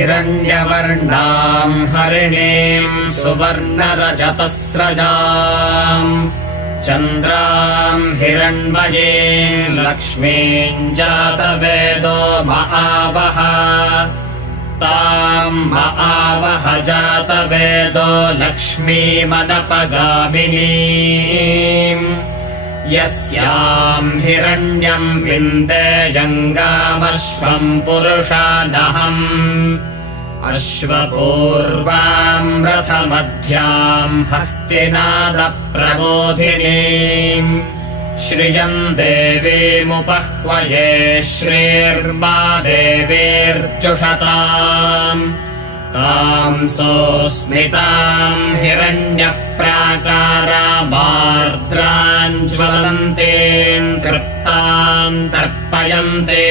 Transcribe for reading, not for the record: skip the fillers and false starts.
हिरण्यवर्णाम् हरिणीम् सुवर्णरजतस्रजाम् चन्द्राम् हिरण्मयीम् लक्ष्मीम् जातवेदो महावः ताम् महावः जातवेदो लक्ष्मीमनपगामिनीम् यस्याम् हिरण्यम् विन्देयङ्गामश्वम् पुरुषादहम् अश्वपूर्वाम् रथमध्याम् हस्तिनादप्रबोधिनीम् श्रियम् देवीमुपह्वये श्रीर्मा देवीर्जुषताम् कांसोऽस्मिताम् हिरण्यप्राकारामार्द्राम् ज्वलन्तीम् तृप्ताम् तर्पयन्ते।